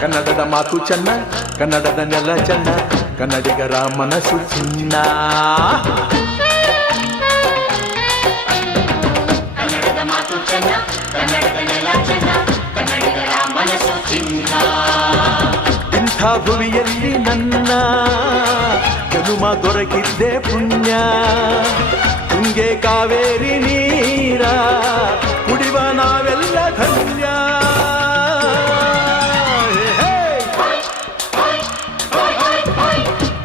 ಕನ್ನಡದ ಮಾತು ಚೆನ್ನ ಕನ್ನಡದ ನೆಲ ಚೆನ್ನ ಕನ್ನಡಿಗರ ಮನಸ್ಸು ಚಿನ್ನ. ಇಂಥ ಭುವಿಯಲ್ಲಿ ನನ್ನ ಜನುಮ ದೊರಕಿದ್ದೆ ಪುಣ್ಯ. ತುಂಗೆ ಕಾವೇರಿ ನೀರ